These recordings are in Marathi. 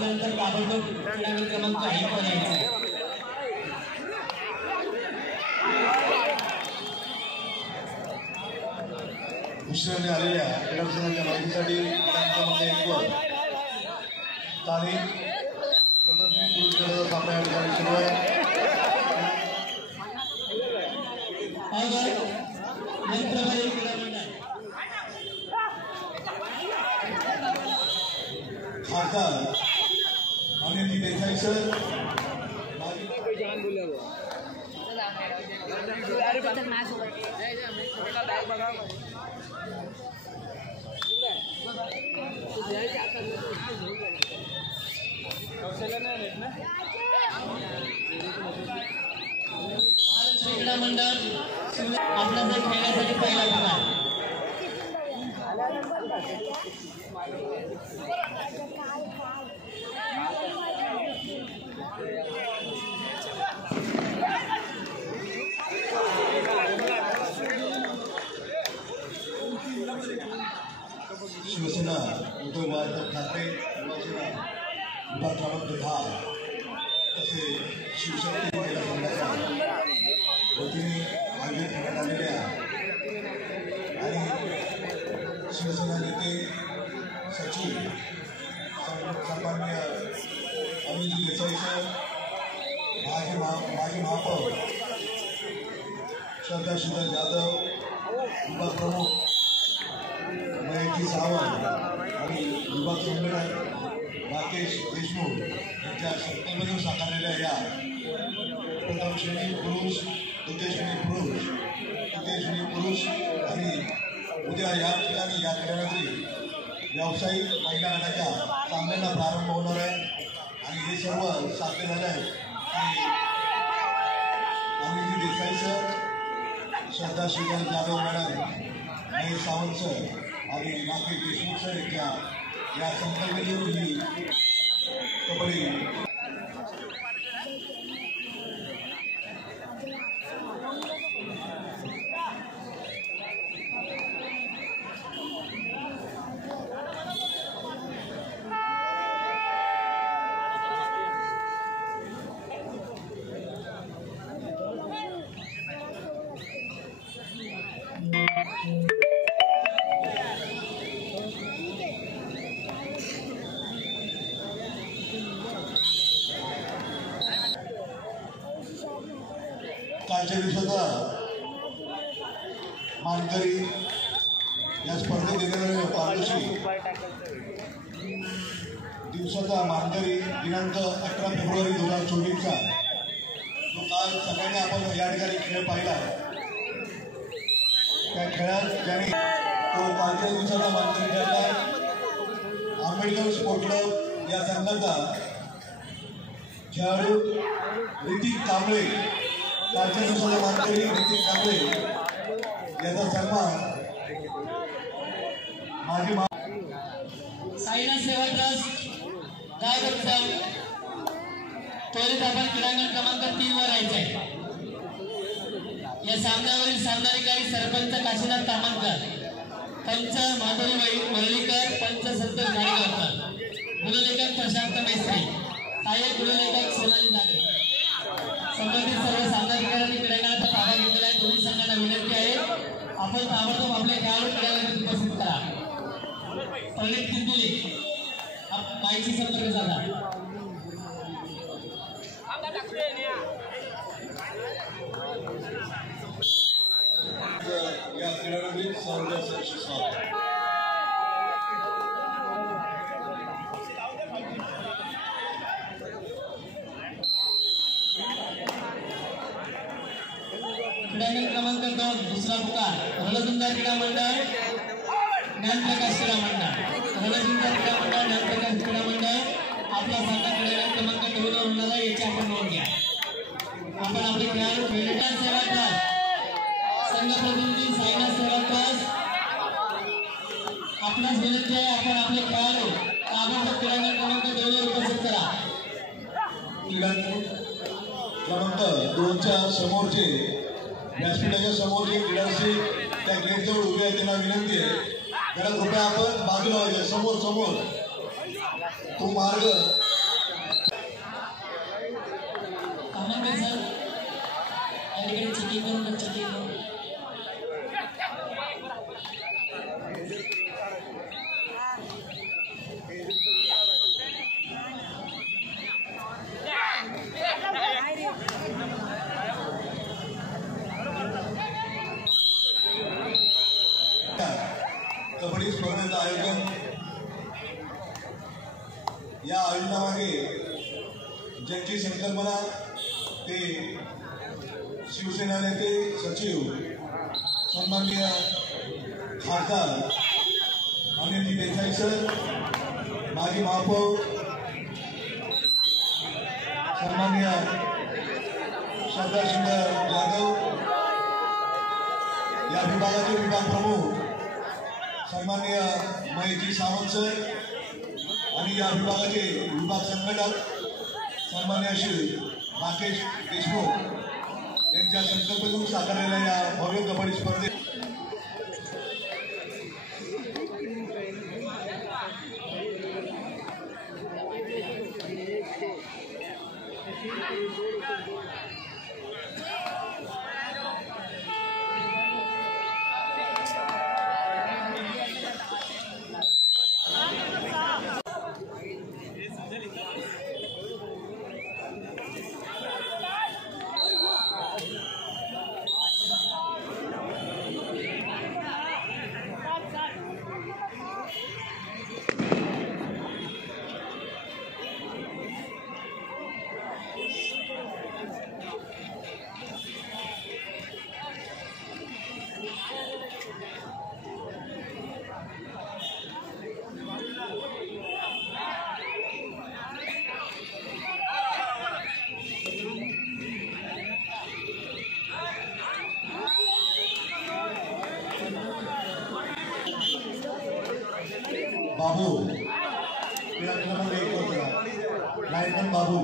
वाजल्यानंतर ताबडतोब क्रीडांगण क्रमांक 1 वर यायचं. उशिराने आलेल्या क्रीडाक्षणाच्या माहितीसाठी क्रमांक 1 वर तारीख प्रथम पुरुष सामना या ठिकाणी सुरू आहे. खासदार अनिल देसाई सर क्रीडा मंडळ आपल्याला खेळण्यासाठी पहिला पुकार. शिवसेना उद्धव बाळासाहेब ठाकरे युवासेना विभाग क्रमांक 10 तसे शिवशक्ती महिला संघाच्या वतीने आयोजित करण्यात आलेल्या आणि शिवसेना नेते सचिव सन्माननीय अनिल देसाई सर, माजी महापौर श्रद्धा श्रीधर जाधव, विभाग प्रमुख मयंकी सावंत आणि विभाग संघटक राकेश देशमुख यांच्या संकल्पनेवर साकारलेल्या या प्रथम श्रेणी पुरुष, द्वितीय श्रेणी पुरुष, तृतीय श्रेणी पुरुष आणि उद्या या ठिकाणी या खेळामध्ये व्यावसायिक महिला गटाच्या सामन्यांना प्रारंभ होणार आहे. आणि हे सर्व साध्य झाले आहे की अनिल देसाई सर, श्रद्धा श्रीधर जाधव मॅडम, महेश सावंत सर आणि राकेश देशमुख सर या संकल्पनेतून ही कबड्डी कालच्या दिवसाचा मानकरी या स्पर्धेत येणाऱ्या पारदर्शी दिवसाचा मानकरी दिनांक 11 फेब्रुवारी 2024 जो काल सगळ्यांनी आपण या ठिकाणी खेळ पाहिला. त्या खेळात ज्याने तो कालच्या दिवसाचा मानकरी ठरला आंबेडकर स्पोर्ट क्लब या संघाचा खेळाडू ऋतिक कांबळे. कालच्या दिवसाचा मानकरी ऋतिक कांबळे याचा सन्मान माजी साईनाथ सेवा ट्रस्ट गावचा त्वरित आपण क्रीडांगण क्रमांक 3 वर यायचंय. या सामन्यावरील सामनाधिकारी सरपंच काशीनाथ तामणकर, पंच माधुरी मरळीकर, पंच संतोष गाडीगावकर, गुणलेखक प्रशांत मेस्त्री, सहाय्यक गुणलेखक सोनाली जागरे. संबंधित सर्व सामनाधिकाऱ्यांनी क्रीडांगणाचा ताबा घेतलेला आहे. दोन्ही संघांना विनंती आहे आपण ताबडतोब आपले खेळाडू क्रीडांगणात उपस्थित करा. प्रणित किंदुले माहिती संपर्क झाला. या क्रीडांगणातील सर्व स्वागत. क्रीडांगण क्रमांक 2 दुसरा पुकार रणजुंदार क्रीडा मंडळ, ज्ञानप्रकाश क्रीडा मंडळ. रणजुंदार क्रीडा मंडळ, ज्ञानप्रकाश क्रीडा मंडळ आपला सामना क्रीडांगण क्रमांक 2 वर होणार आहे. याची आपण नोंद घ्या. आपण आपले खेळाडू क्रीडा सेवा ट्रस्ट संघ प्रतिनिधी साईनाथ सेवा ट्रस्ट आपणास विनंती आहे आपण आपले खेळाडू ताबडतोब क्रीडांगण क्रमांक 2 वर उपस्थित करा. क्रीडांगण क्रमांक 2च्या समोरचे व्यासपीठाच्या समोरचे क्रीडार्थी त्या गेटजवळ उभे आहेत. त्यांना विनंती आहे जरा कृपया आपण बाजूला व्हायचं. समोर तो मार्ग या आयोजनामागे ज्यांची संकल्पना ते शिवसेना नेते सचिव सन्माननीय खासदार अनिलजी देसाई सर, माजी महापौर सन्माननीय सदाशिवराव जाधव, या विभागाचे विभाग प्रमुख सन्माननीय महेशजी सावंत सर आणि या विभागाचे विभाग संघटक सन्माननीय श्री राकेश देशमुख यांच्या संकल्पनेतून साकारलेल्या या भव्य कबड्डी स्पर्धेत बाबू क्रमांक 1 वर लायन बाबू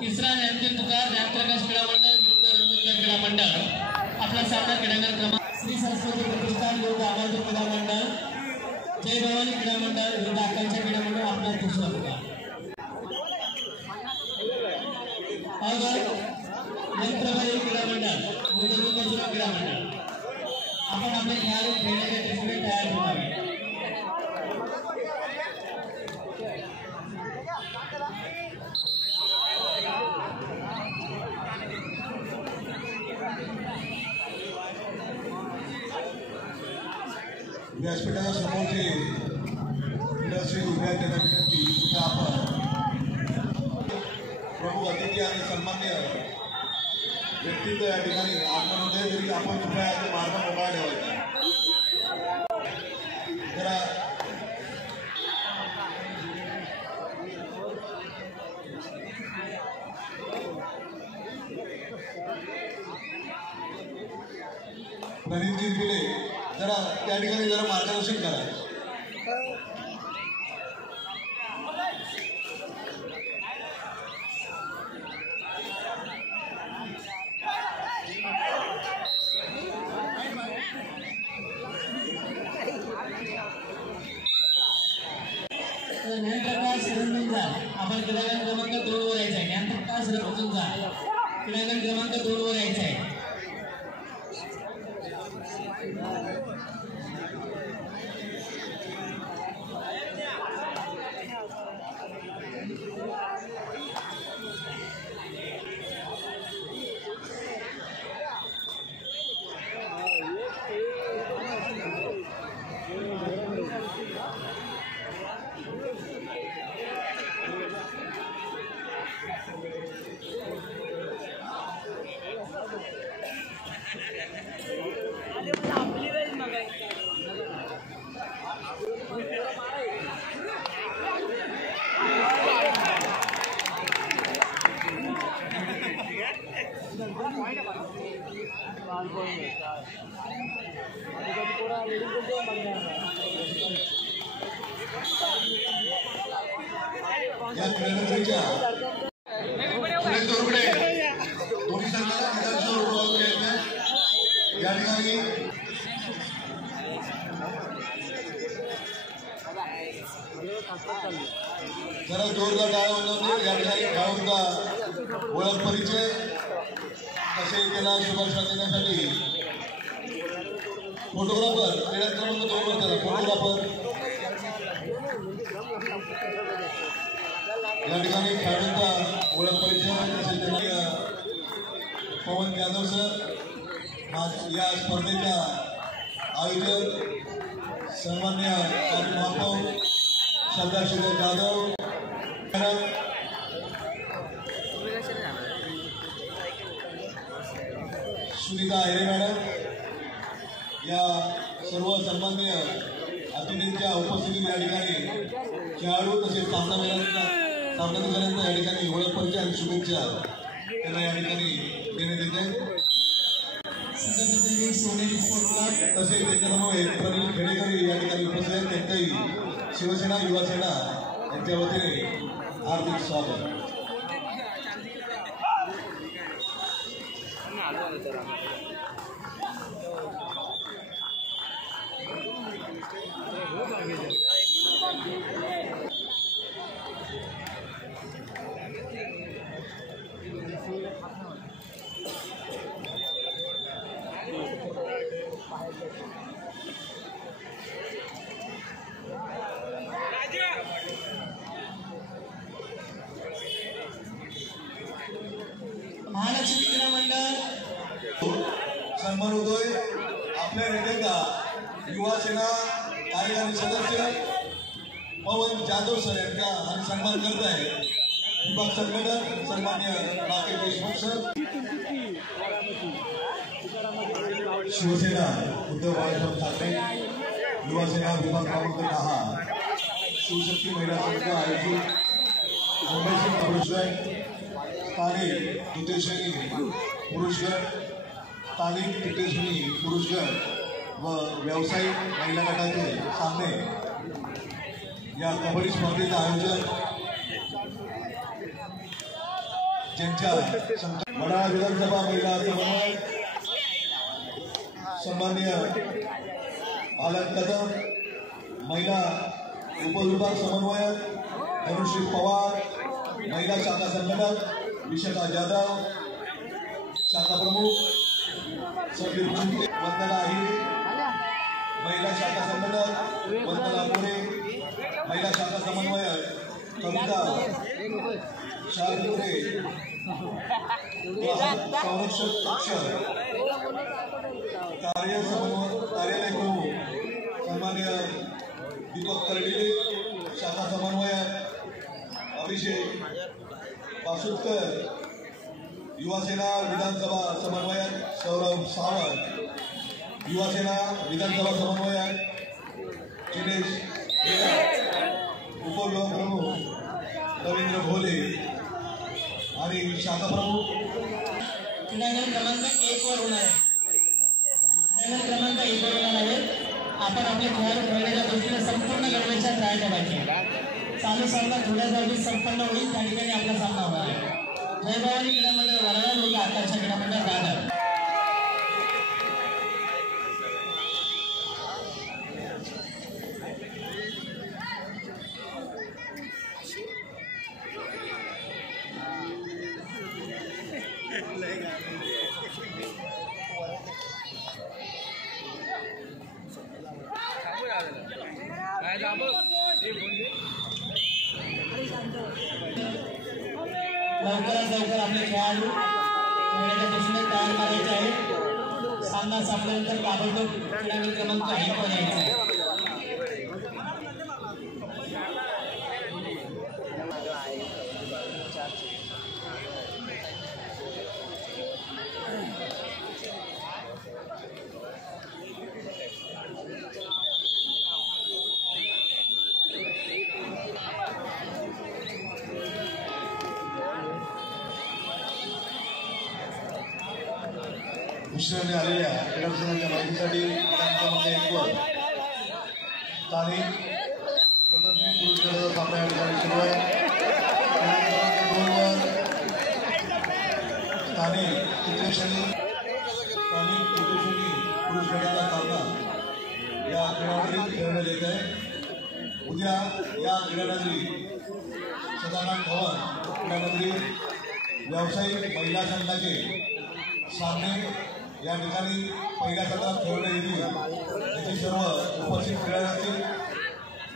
तिसरा ज्ञानदेव तुकार ज्ञानप्रकाश क्रीडा मंडळ विरुद्ध रंजनकर क्रीडा मंडळ। आपला सामना क्रीडांगण क्रमांक श्री सरस्वती प्रतिष्ठान योग आवाज क्रीडा मंडळ, जय भवानी क्रीडा मंडळ विरुद्ध आकांक्षा क्रीडा मंडळ। आपला दुसरा तुकार यंत्रबाई क्रीडा मंडळ विरुद्ध क्रीडा मंडळ। आपण आपले खेळाडू खेळण्याच्या दृष्टीने तयार करावे। व्यासपीठाच्या समोरचे क्रीडाश्री विद्यार्थ्यांना विनंती की आपण प्रमुख अतिथी आणि सन्मान्य व्यक्तित्व या ठिकाणी आपण होते तरी आपण कृपया मार्ग मोकळा ठेवायचा जरा प्रणितजी दिले जरा त्या ठिकाणी जरा मार्गदर्शन करा। ज्ञानप्रकाश रंजनचा आपण क्रीडांगण क्रमांक 2 वर यायचा आहे। ज्ञानप्रकाश रंजनचा क्रीडांगण क्रमांक 2 वर यायचा आहे। या क्रीडांगणाच्या दोन्ही संघाला या ठिकाणी जरा जोरदार टाळ्या वाजवून या ठिकाणी खेळाडूंचा ओळख परिचय तसे त्याला शुभेच्छा देण्यासाठी फोटोग्राफर क्रीडा क्रमांक 2 वर त्याला फोटोग्राफर या ठिकाणी खेळाडूंचा ओळख परिचय तसेच त्यांना पवन जाधव सर या स्पर्धेच्या आयोजक सन्मान्य महापौर सदाशिव जाधव सुनीता हिरे मॅडम या सर्व सन्मान्य अतिथींच्या उपस्थितीत या ठिकाणी खेळाडू तसेच सामनावीरांना या ठिकाणी ओळख परिचय आणि शुभेच्छा त्यांना या ठिकाणी देण्यात येते. तसेच त्यांच्यासमोर प्रवीण खेडेकर या ठिकाणी उपस्थित आहेत. त्यांच्याही शिवसेना युवासेना यांच्या वतीने हार्दिक स्वागत. महालक्ष्मी क्रीडा मंडळ सन्मान होतोय आपल्या नेत्यांना युवासेना कार्यकारी सदस्य पवन जाधव सर यांचा आणि सन्मान करत आहे. विभाग संघटक सन्मान्य राकेश देशमुख सर, शिवसेना उद्धव बाळासाहेब ठाकरे, युवासेना विभाग क्रमांक 10, शिवशक्ती महिला संघ आयोजित मुंबई पुरुषगट, स्थानिक तृतीयश्रेणी पुरुषगट, स्थानिक तृतीयश्रेणी पुरुषगट व व्यावसायिक महिला गटाचे सामने या कबड्डी स्पर्धेचं आयोजन ज्यांच्या वडाळा विधानसभा महिला समन्वय सन्मान्य बालन कदम, महिला उपविभाग समन्वयक धनुश्री पवार, महिला शाखा संघटक विशाखा जाधव, शाखा प्रमुख संदीप चुंके, वंदना हिरे, महिला शाखा संघटक वंदना मोरे, महिला शाखा समन्वयक कविता शारदुरे, संरक्षक कक्ष कार्यालय प्रमुख सन्मान्य दीपक कर्डिले, शाखा समन्वयक अभिषेक पासुटकर, युवासेना विधानसभा समन्वयक सौरभ सावंत, युवासेना विधानसभा समन्वयक जिनेश उपविभाग प्रमुख रवींद्र भोले आणि शाखा प्रमुख क्रीडांगण क्रमांक 1 वर होणार आहे. क्रीडांगण क्रमांक 1 वर होणार आहे. आपण आपले खेळाडू खेळण्याच्या दृष्टीने संपूर्ण गडवेच्या तयार करायचे. चालू सामना थोड्या वेळात संपन्न होईल. त्या ठिकाणी आपला सामना होणार आहे. जय भवानी क्रीडा मंडळ वडाळा लोक आकाश क्रीडा मंडळ दादर. लवकरात लवकर आपले खेळाडू खेळण्याच्या दृष्टीने तयार करायचे आहे. सामना संपल्यानंतर ताबडतोब क्रीडांगण क्रमांक 1 वर यायचे. मिश्राने आलेल्या क्रीडाक्षणांच्या माहितीसाठी क्रमांक 1 वर स्थानिक प्रथम पुरुष गटाचा सामना या ठिकाणी सुरू आहे. क्रमांक 2 वर स्थानिक तृतीयश्रेणी पुरुष गटाचा सामना या क्रीडामध्ये खेळवण्यात येत आहे. उद्या या क्रीडामध्ये त्यामध्ये व्यावसायिक महिला संघाचे सामने या ठिकाणी पहिल्या सत्रात खेळवले येतील याची सर्व उपस्थित खेळाडूंची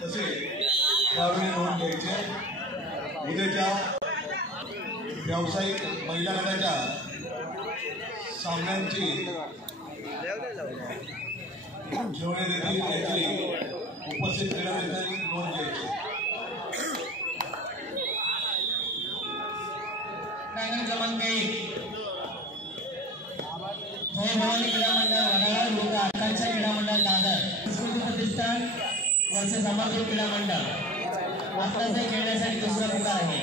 तसे खेळाडूंनी नोंद घ्यायचे. उद्याच्या व्यावसायिक महिला गटाच्या सामन्यांची खेळवण्यात येतील याची उपस्थित खेळाडूंनी नोंद घ्यायची. क्रमांक 1 जय भवानी क्रीडा मंडळ वडाळा विरुद्ध आकांक्षा क्रीडा मंडळ दादर. संस्कृती प्रतिष्ठान वर्ष समर्पित क्रीडा मंडळ आत्ताचे खेळण्यासाठी दुसरा पुकार आहे.